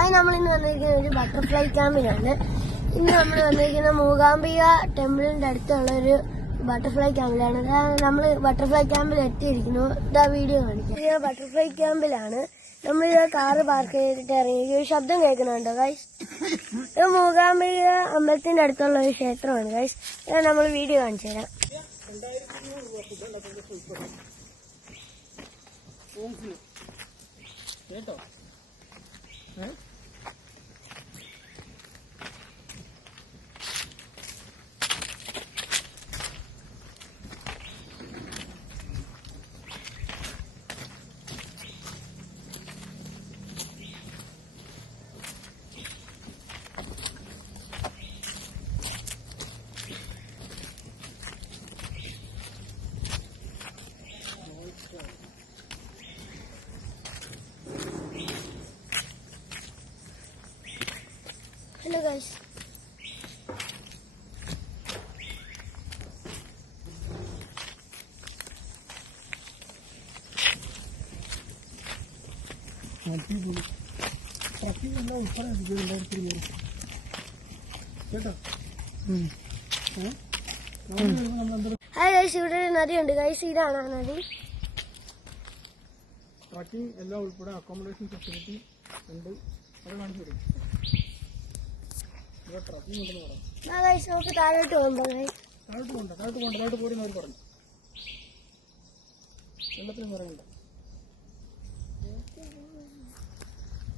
Hi, നമ്മളിന്ന് വന്നിരിക്കുന്ന ഒരു ബട്ടർഫ്ലൈ ക്യാമ്പിലാണ്. ഇന്ന് നമ്മൾ വന്നിരിക്കുന്ന മൂകാംബിക ടെമ്പിളിന്റെ അടുത്തുള്ള ഒരു ബട്ടർഫ്ലൈ ക്യാമ്പിലാണ്. നമ്മൾ ബട്ടർഫ്ലൈ ക്യാമ്പിൽ എത്തിയിരിക്കുന്നു. ഇതാ വീഡിയോ കാണിക്കാം. ബട്ടർഫ്ലൈ ക്യാമ്പിലാണ്. നമ്മൾ കാറ് പാർക്ക് ചെയ്തിട്ട് ഇറങ്ങി. ഒരു ശബ്ദം കേൾക്കുന്നുണ്ടോ ഗൈസ്? ഇത് മൂകാംബിക അമ്പലത്തിന്റെ അടുത്തുള്ള ഒരു ക്ഷേത്രമാണ് ഗൈസ്. നമ്മൾ വീഡിയോ കാണിച്ചു തരാം. കേട്ടോ? Hello guys. ഹായ് ഗൈസ്, ഇവിടെ ഒരു നദിയുണ്ട് ഗൈസ്. ഇതാണ് ആ നദി. ട്രക്കിംഗ് എല്ലാം ഉൾപ്പെടെ അക്കോമഡേഷൻ ഫെസിലിറ്റി ഉണ്ട്. അത് കാണിച്ചു തരും. ട്രക്കിംഗ് ഉണ്ടെന്ന് പറയാം. നമുക്ക് താഴോട്ട് പോകുമ്പോ താഴോട്ട് പോരുന്ന അവർ പറഞ്ഞു. വെള്ളത്തിന് നിറയുണ്ട്.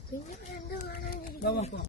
പിന്നെ